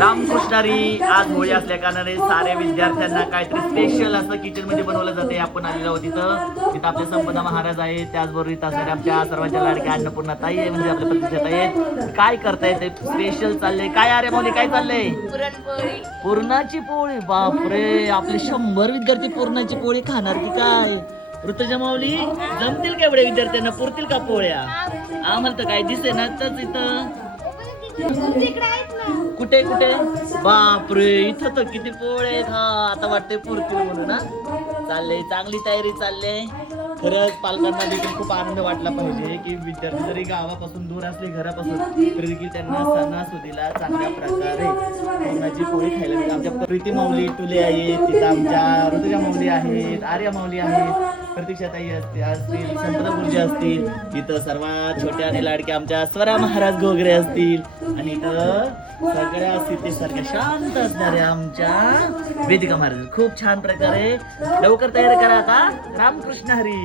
रामकृष्णारी आज होळी असल्या कारणाने सारे विद्यार्थ्यांना काहीतरी स्पेशल असं किचन मध्ये बनवलं जाते. आपण आलेलो आहोत तिथं आपले संपदा महाराज आहेत, त्याचबरोबर इथं असणारे आमच्या सर्वांच्या लाडक्या अन्नपूर्णा ताई आहे, म्हणजे आपल्या प्रतिष्ठा ताई आहेत. काय करतायत स्पेशल चाललंय काय? अरे मौली काय चाललंय? पुरणपोळी. पुरणाची पोळी. बापरे, आपले 100 विद्यार्थी पुरणाची पोळी खाणार की काय? ऋतुजा माऊली, जमतील का एवढ्या विद्यार्थ्यांना? पुरतील का पोळ्या? आम्हाला तर काय दिसे ना इथं. कुठे कुठे? बापरे, इथं तर किती पोळे आहेत. हा, आता वाटते पुरतील म्हणून. ना चाललंय, चांगली तयारी चालले. खरंच पालकांना देखील खूप आनंद वाटला पाहिजे की विद्यार्थी जरी गावापासून दूर असले, घरापासून, तरी देखील त्यांना सणासुदीला चांगल्या प्रकारे पुरणाची पोळी खायला मिळते. आमच्या प्रीती माऊली टुले आहेत, तिथं आमच्या ऋतुजा माऊली आहेत, आर्या माऊली आहेत, प्रतीक्षाताई असतील, संपदा गुरुजी असतील, इथं सर्वात छोट्या आणि लाडक्या आमच्या स्वरा महाराज घोगरे असतील, आणि इथं सगळ्या स्थितीसारख्या शांत असणाऱ्या आमच्या वेदिका महाराज. खूप छान प्रकारे. लवकर तयारी करा आता. रामकृष्ण हरी.